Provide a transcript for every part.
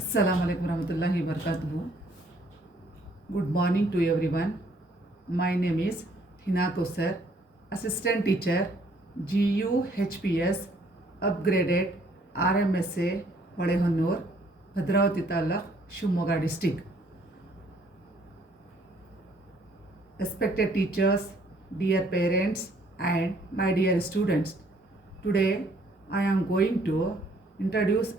Assalamu alaikum warahmatullahi wabarakatuh. Good morning to everyone. My name is Hina Kosar, Assistant Teacher, GU HPS, Upgraded RMSA, Vadehonnur, Bhadravati Taluk, Shimoga District. Respected teachers, dear parents, and my dear students, today I am going to introducing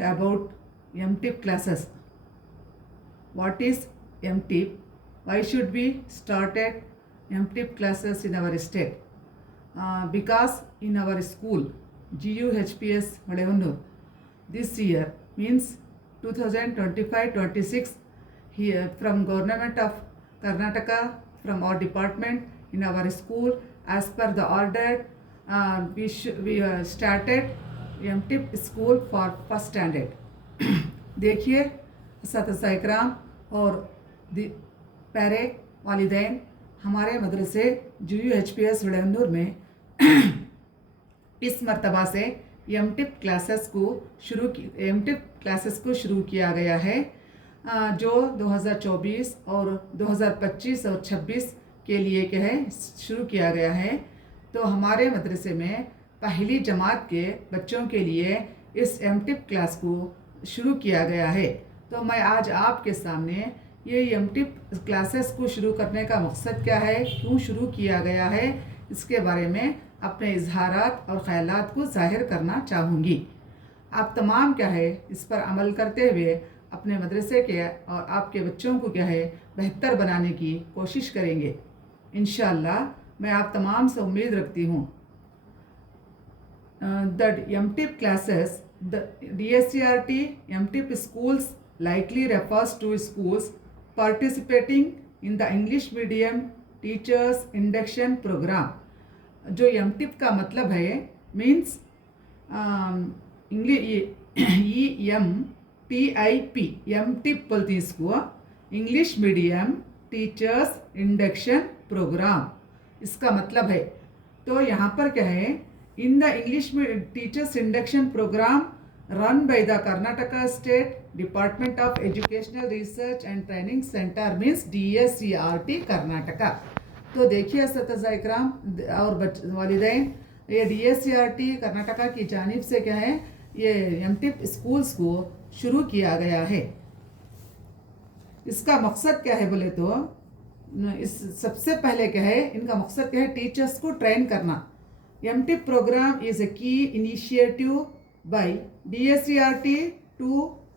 about MTIP classes. What is MTIP? Why should we started MTIP classes in our state? Because in our school, GUHPS Vadehonnur, this year means 2025-26, here from Government of Karnataka, from our department in our school, as per the order, we started MTIP school for first standard. देखिए असतज़ा इकराम और प्यारे वालिदैन, हमारे मदरसे GUHPS वडेहन्नूर में इस मर्तबा से MTIP क्लासेस को शुरू किया गया है, जो 2024 और 2025 और 26 के लिए क्या है शुरू किया गया है। तो हमारे मदरसे में पहली जमात के बच्चों के लिए इस MTIP क्लास को शुरू किया गया है। तो मैं आज आपके सामने ये MTIP क्लासेस को शुरू करने का मकसद क्या है, क्यों शुरू किया गया है, इसके बारे में अपने इजहारात और ख़यालात को ज़ाहिर करना चाहूँगी। आप तमाम क्या है इस पर अमल करते हुए अपने मदरसे के और आपके बच्चों को क्या है बेहतर बनाने की कोशिश करेंगे। इंशाअल्लाह मैं आप तमाम से उम्मीद रखती हूँ। That MTIP classes, the DSCRT MTIP schools likely refers to schools participating in the English medium teachers induction program. जो MTIP का मतलब है मीन्स MTIP बोलती हैं इसको, English medium teachers induction programme, इसका मतलब है। तो यहाँ पर क्या है, in the English teachers induction programme run by the Karnataka State Department of Educational Research and Training Center means DSCRT Karnataka. तो देखिए असतज़ा इकराम और वालिदैन, ये DSCRT कर्नाटका की जानिब से क्या है ये MTIP स्कूल्स को शुरू किया गया है। इसका मकसद क्या है बोले तो, इस सबसे पहले क्या है इनका मकसद क्या है, टीचर्स को ट्रेन करना। MTIP program is a key initiative by DSCRT to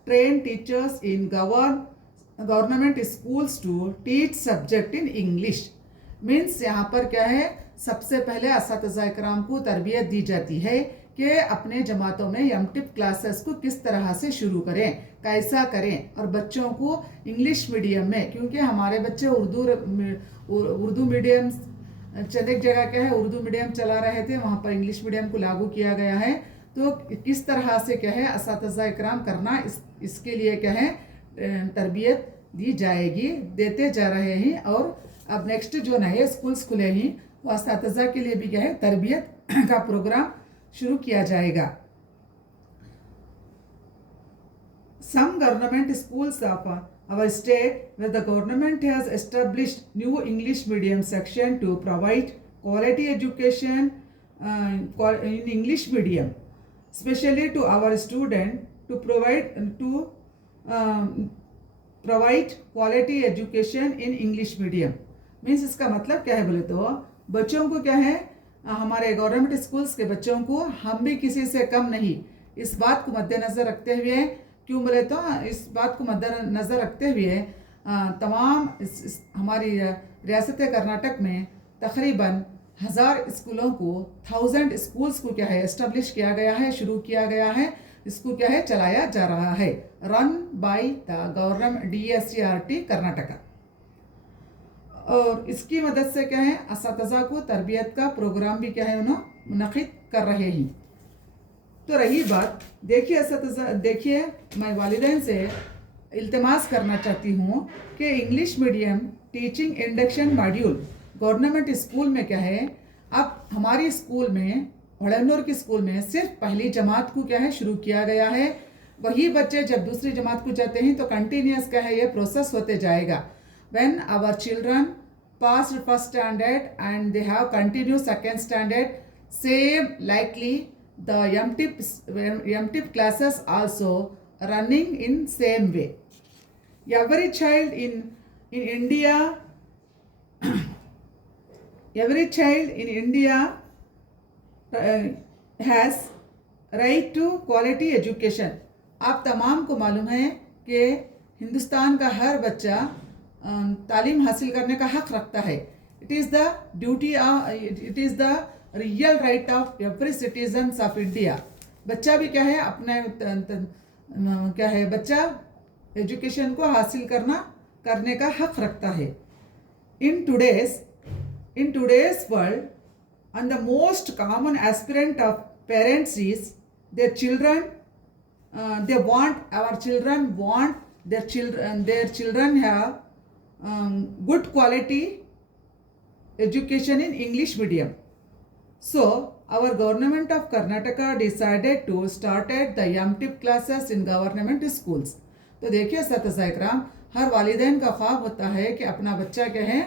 train teachers in government schools to teach subject in English. Means यहाँ पर क्या है, सबसे पहले असतज़ा इकराम को तरबियत दी जाती है कि अपने जमातों में MTIP क्लासेस को किस तरह से शुरू करें, कैसा करें, और बच्चों को इंग्लिश मीडियम में, क्योंकि हमारे बच्चे उर्दू मीडियम चंद एक जगह क्या है उर्दू मीडियम चला रहे थे, वहाँ पर इंग्लिश मीडियम को लागू किया गया है। तो किस तरह से क्या है असतज़ा इकराम करना, इसके लिए क्या है तरबियत दी जाएगी, देते जा रहे हैं। और अब नेक्स्ट जो नए स्कूल्स खुले हैं वो असतज़ा के लिए भी क्या है तरबियत का प्रोग्राम शुरू किया जाएगा। Some government schools of our state where the government has established new English medium section to provide quality education in English medium, especially to our student to provide quality education in English medium. Means इसका मतलब क्या है बोले तो, बच्चों को क्या है हमारे गवर्नमेंट स्कूल्स के बच्चों को हम भी किसी से कम नहीं, इस बात को मद्देनज़र रखते हुए, क्यों बोले तो इस बात को मद्देनज़र रखते हुए तमाम हमारी रियासत कर्नाटक में तकरीबन 1000 स्कूलों को 1000 स्कूल्स को क्या है इस्टेब्लिश किया गया है, शुरू किया गया है, इसको क्या है चलाया जा रहा है, run by the government DSCRT Karnataka. और इसकी मदद से क्या है असतज़ा को तरबियत का प्रोग्राम भी क्या है उन्होंने मुनक़िद कर रहे हैं। तो रही बात, देखिए असतज़ा, देखिए मैं वालिदैन से इल्तिमास करना चाहती हूँ कि English medium teaching induction module government school में क्या है, अब हमारी स्कूल में भड़न्नूर की स्कूल में सिर्फ पहली जमात को क्या है शुरू किया गया है। वही बच्चे जब दूसरी जमात को जाते हैं तो कंटिन्यूस क्या है ये प्रोसेस होते जाएगा। When our children passed first standard and they have continued second standard, same likely the MTIP classes also running in same way. Every child in India every child in India has right to quality education. आप तमाम को मालूम है कि हिंदुस्तान का हर बच्चा तालीम हासिल करने का हक रखता है। It is the duty it is the real right of every citizens of India. बच्चा भी क्या है अपने क्या है बच्चा एजुकेशन को हासिल करने का हक रखता है। इन today's world, and the most common aspirant of parents is their children. Our children want their children have good quality education in English medium. So our government of Karnataka decided to started the MTIP classes in government schools. तो देखिए सतसा इकराम, हर वालिदैन का ख्वाब होता है कि अपना बच्चा क्या है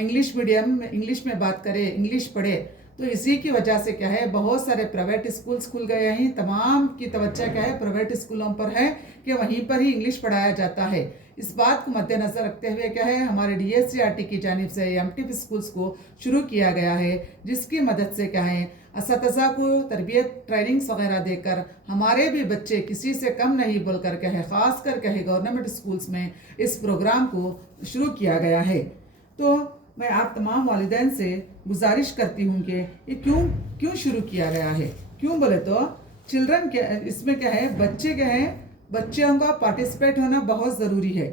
इंग्लिश मीडियम में इंग्लिश में बात करे, इंग्लिश पढ़े। तो इसी की वजह से क्या है बहुत सारे प्राइवेट स्कूल्स खुल गए हैं। तमाम की तवज्जो क्या है प्राइवेट स्कूलों पर है कि वहीं पर ही इंग्लिश पढ़ाया जाता है। इस बात को मद्देनज़र रखते हुए क्या है हमारे DSCRT की जानिब से MTIP स्कूल्स को शुरू किया गया है, जिसकी मदद से क्या है असतज़ा को तरबियत ट्रेनिंग्स वगैरह देकर हमारे भी बच्चे किसी से कम नहीं बोलकर क्या है ख़ास कर क्या है गवर्नमेंट स्कूल्स में इस प्रोग्राम को शुरू किया गया है। तो मैं आप तमाम वालिदैन से गुजारिश करती हूँ कि ये क्यों शुरू किया गया है। क्यों बोले तो चिल्ड्रन क्या इसमें क्या है बच्चे क्या है बच्चों का पार्टिसिपेट होना बहुत ज़रूरी है।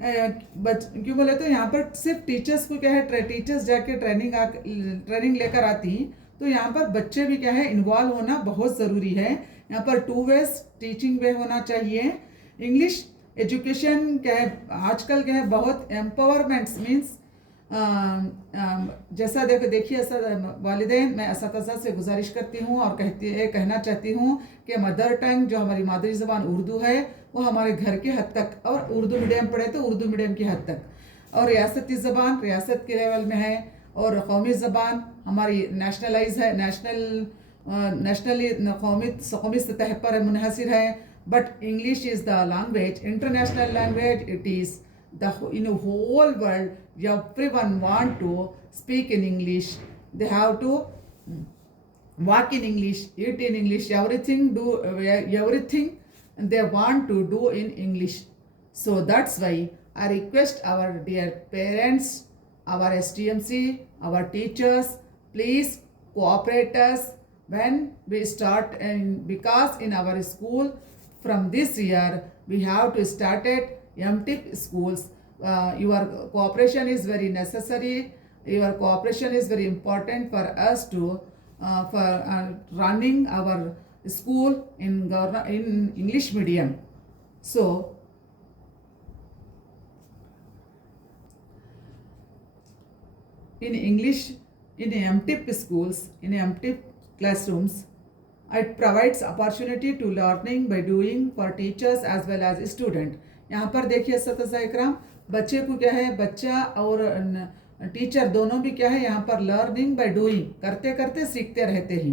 क्यों बोले तो यहाँ पर सिर्फ टीचर्स को क्या है टीचर्स जाके ट्रेनिंग लेकर आती, तो यहाँ पर बच्चे भी क्या है इन्वॉल्व होना बहुत ज़रूरी है। यहाँ पर 2 वेज टीचिंग वे होना चाहिए। इंग्लिश एजुकेशन क्या है आजकल क्या है बहुत एम्पावरमेंट्स मीन्स जैसा देखिए वालिदैन मैं असतज़ा से गुजारिश करती हूँ और कहना चाहती हूँ कि मदर टंग जो हमारी मादरी ज़बान उर्दू है वो हमारे घर के हद तक, और उर्दू मीडियम पढ़े तो उर्दू मीडियम की हद तक, और रियासती ज़बान रियासत के लेवल में है, और कौमी ज़बान हमारी नेशनलाइज है, नेशनली कौमी सतह पर मुनहसर है। But English is the language international language. It is in the whole world everyone want to speak in English. They have to walk in English, eat in English, everything they want to do in English. So that's why I request our dear parents, our STMC, our teachers, please cooperate us when we start, and because in our school from this year we have to start it MTIP schools. Your cooperation is very necessary. Your cooperation is very important for us to for running our school in English medium. So in English, in MTIP schools, in MTIP classrooms, it provides opportunity to learning by doing for teachers as well as student. यहाँ पर देखिए सतसा इकराम बच्चे को क्या है बच्चा और टीचर दोनों भी क्या है यहाँ पर लर्निंग बाय डूइंग करते करते सीखते रहते ही।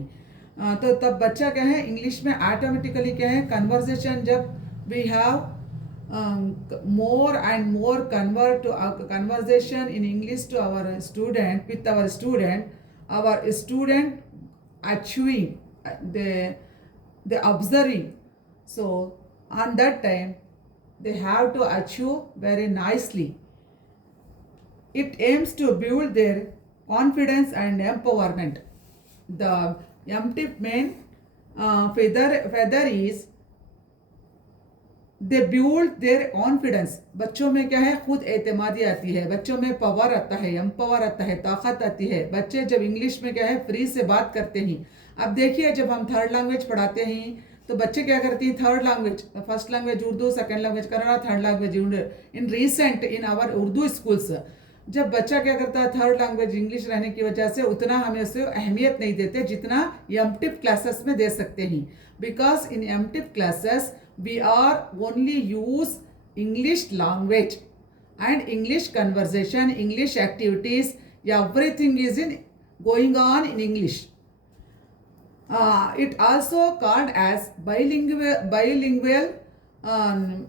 तो तब बच्चा क्या है इंग्लिश में ऑटोमेटिकली क्या है कन्वर्सेशन जब we have more and more convert to conversation in English to our student with our student achieving the observing. So on that time they have to achieve very nicely. It aims to build their confidence and empowerment. The MTIP main feather is they build their confidence. बच्चों में क्या है खुद एतमादी आती है, बच्चों में पावर आता है, एम्पावर आता है, ताकत आती है। बच्चे जब इंग्लिश में क्या है फ्री से बात करते हैं। अब देखिए जब हम थर्ड लैंग्वेज पढ़ाते हैं तो बच्चे क्या करती हैं third language, first language Urdu, second language Kannada, third language in recent in our Urdu schools जब बच्चा क्या करता है थर्ड लैंग्वेज इंग्लिश रहने की वजह से उतना हमें उसे अहमियत नहीं देते जितना एमटिप क्लासेस में दे सकते हैं, बिकॉज इन एमटिप classes we are only use English language and English conversation, English activities, everything is in going on in English. It also called as bilingual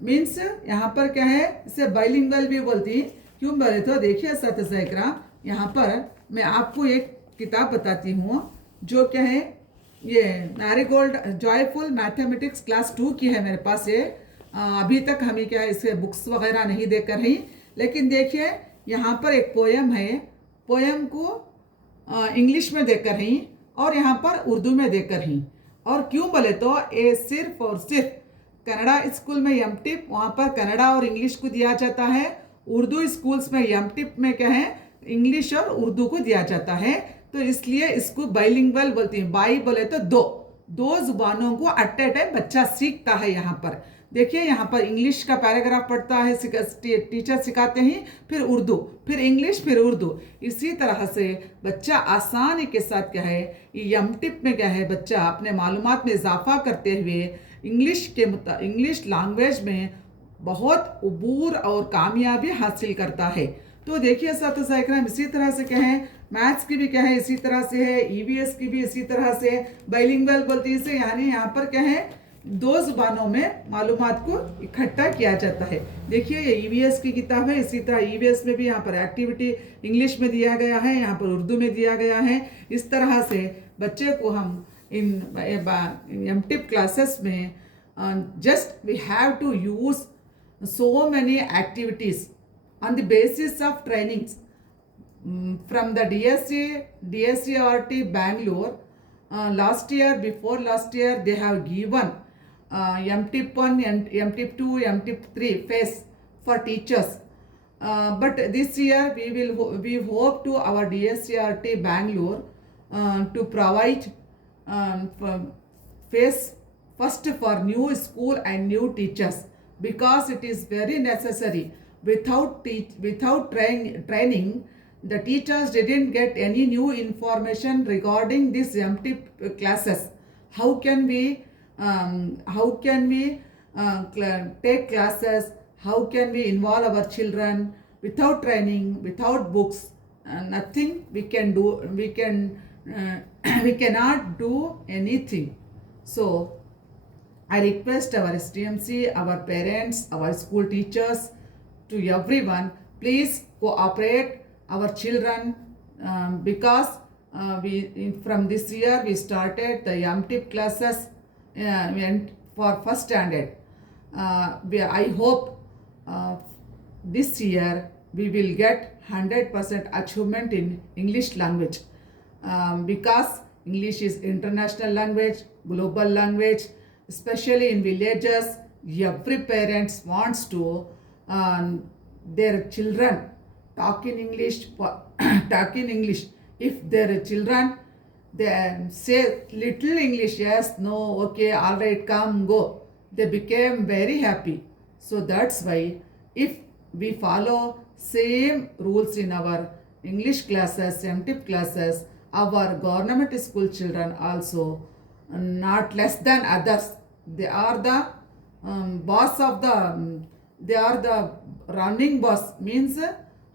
means यहाँ पर क्या है इसे bilingual भी बोलती है। क्यों बोले तो देखिए सतसैकरा, यहाँ पर मैं आपको एक किताब बताती हूँ जो क्या है, ये मैरीगोल्ड जॉयफुल मैथमेटिक्स क्लास 2 की है मेरे पास ये। अभी तक हमें क्या है इसे बुक्स वगैरह नहीं देकर ही, लेकिन देखिए यहाँ पर एक पोयम है, पोयम को इंग्लिश में देकर ही और यहाँ पर उर्दू में देकर ही। और क्यों बोले तो ये सिर्फ और सिर्फ कनाडा स्कूल में एमटिप, वहाँ पर कनाडा और इंग्लिश को दिया जाता है। उर्दू स्कूल्स में एमटिप में क्या है इंग्लिश और उर्दू को दिया जाता है, तो इसलिए इसको बाइलिंगुअल बोलते हैं। बाई बोले तो दो जुबानों को एट ए टाइम बच्चा सीखता है। यहाँ पर देखिए यहाँ पर इंग्लिश का पैराग्राफ पढ़ता है, टीचर सिखाते हैं, फिर उर्दू, फिर इंग्लिश, फिर उर्दू। इसी तरह से बच्चा आसानी के साथ क्या है एमटिप में क्या है बच्चा अपने मालूमात में इजाफा करते हुए इंग्लिश लैंग्वेज में बहुत उबूर और कामयाबी हासिल करता है। तो देखिए साथी इसी तरह से क्या है मैथ्स की भी क्या है इसी तरह से है, ईवीएस की भी इसी तरह से बाइलिंगुअल बोलती है, यानी यहाँ पर क्या है दो जुबानों में मालूमात को इकट्ठा किया जाता है। देखिए ये ईवीएस की किताब है, इसी तरह ईवीएस में भी यहाँ पर एक्टिविटी इंग्लिश में दिया गया है, यहाँ पर उर्दू में दिया गया है। इस तरह से बच्चे को हम इन एमटिप क्लासेस में just we have to use so many activities on the basis of trainings from the DSCRT Bangalore. Before last year, they have given MTIP 1, MTIP 2, MTIP 3 phase for teachers. But this year, we hope to our DSCRT Bangalore to provide phase first for new school and new teachers, because it is very necessary. Without training, the teachers didn't get any new information regarding this MTIP classes. How can we take classes? How can we involve our children? Without training, without books, nothing we can do. We cannot do anything. So I request our STMC, our parents, our school teachers, to everyone, please cooperate our children, because from this year we started the MTIP classes for first standard. I hope this year we will get 100% achievement in English language, because English is international language, global language. Especially in villages, every parent wants to their children talk in English. If their children they say little English, yes, no, okay, all right, come, go, they became very happy. So that's why if we follow same rules in our English classes, MTIP classes, our government school children also not less than others. They are the boss of the, they are the running boss, means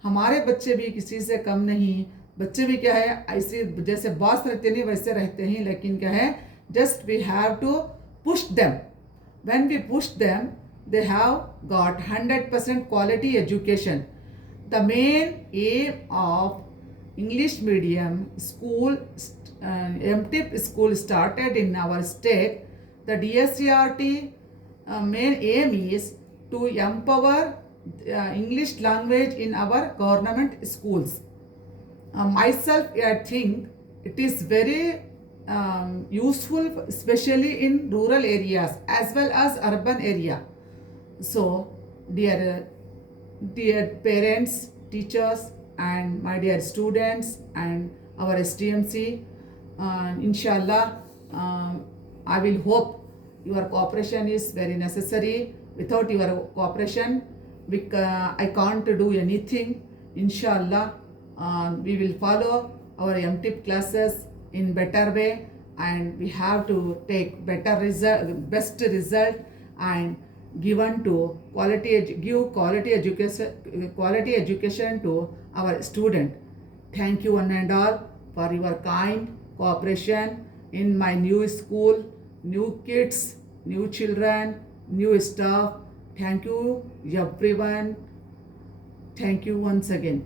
हमारे बच्चे भी किसी से कम नहीं। बच्चे भी क्या है ऐसे जैसे बॉस रहते नहीं वैसे रहते हैं, लेकिन क्या है just we have to push them. When we push them, they have got 100% quality education. The main aim of English medium school, MTIP school started in our state. The DSCRT main aim is to empower English language in our government schools. Myself, I think it is very useful, especially in rural areas as well as urban area. So, dear parents, teachers, and my dear students and our STMC, inshallah, I will hope your cooperation is very necessary. Without your cooperation, I can't do anything. Inshallah, we will follow our MTIP classes in better way, and we have to take better result, best result, and given to give quality education to our student. Thank you one and all for your kind cooperation in my new school, new kids, new children, new staff. Thank you everyone. Thank you once again.